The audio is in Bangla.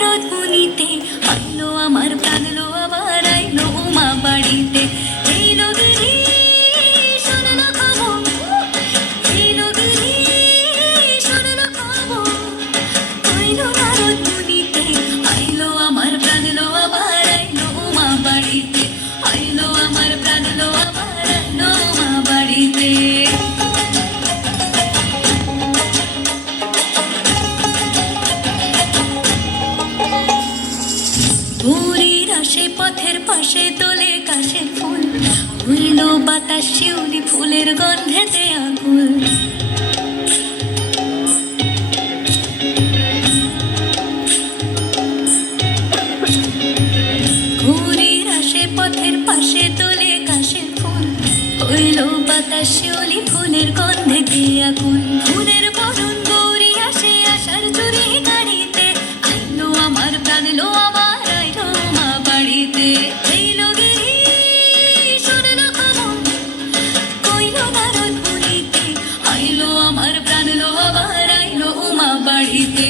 নারদ মুনিতে, আইলো আমার প্রাণ লো আবার আইলো উমা বাড়িতে। এইলো গিরি শুনলো খবর, এইলো গিরি শুনলো খবর, আইলো নারদ মুনিতে, আইলো আমার প্রাণ লো আবার আইলো উমা বাড়িতে, আইলো আমার প্রাণ লো আবার আইলো উমা বাড়িতে। ভোরের আসে পথের পাশে তোলে কাশের ফুল, হইল বাতাস শিউলি ফুলের গন্ধেতে আকুল। ভোরের আসে পথের পাশে তোলে কাশের ফুল, হইল বাতাস শিউলি ফুলের গন্ধেতে আকুল। ফুলের বরণ গৌরী আসে আশার চুরি গাড়িতে, আইলো আমার প্রাণ লো আবার আইলো মা বাড়িতে। এইলো গিরি শুনলো খবর, কইলো নারদ মুনিতে, আইলো আমার প্রাণ লো আবার আইলো উমা বাড়িতে।